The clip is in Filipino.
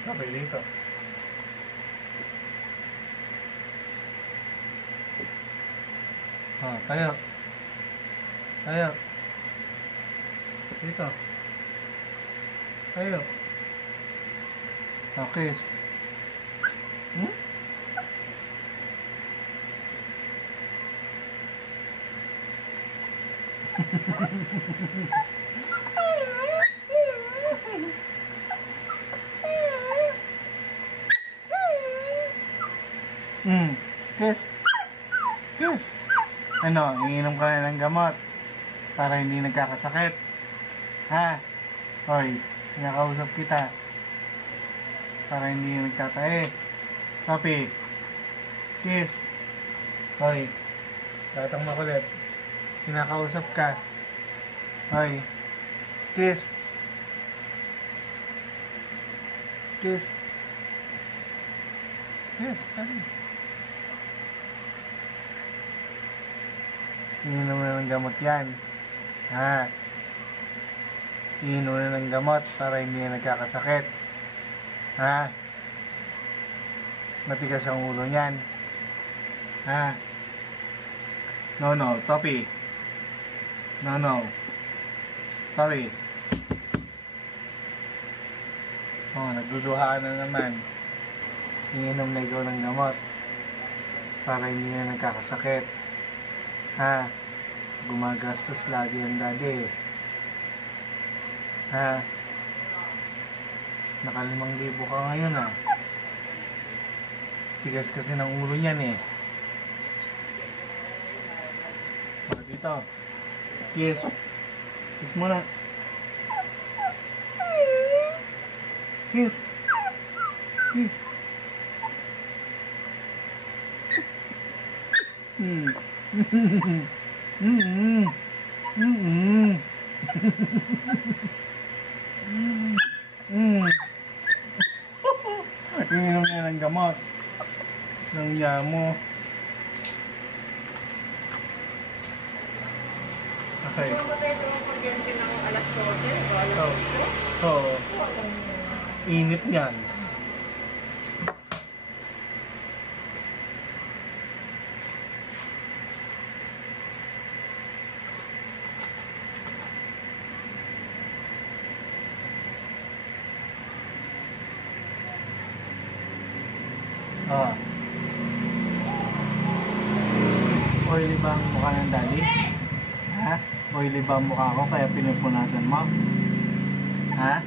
Okay, dito. Tayo. Tayo. Dito. Tayo. Okay. Hmm? Kiss. Kiss. Ano, iniinom ka na ng gamot para hindi nagkakasakit. Ha? Hoy, kinakausap kita para hindi nagtatae. Papi. Kiss. Hoy, batang makulit. Kinakausap ka. Hoy. Kiss. Kiss. Yes, tali. Iinom na ng gamot yan. Ha? Iinom na ng gamot para hindi na nagkakasakit. Ha? Matigas ang ulo niyan. Ha? No, no. Topi. No, no. Topi. Oh, nagduduhaan na naman. Iinom na ikaw ng gamot para hindi na nagkakasakit. Ha? Gumagastos lagi ang daddy. Ha? Naka5,000 ka ngayon ha. Tigas kasi ng ulo niyan eh. Dito. Kiss. Kiss mo na. Kiss. Kiss. Ininom niya ng gamot ng mo. Okay. Ano ba tayo pagganti ng alas 12 o alas 8? So, init niyan. Ah. Oily ba ang mukha ng daddy? Ha? Oily ba ang mukha ko kaya pinupunasan mo? Ha?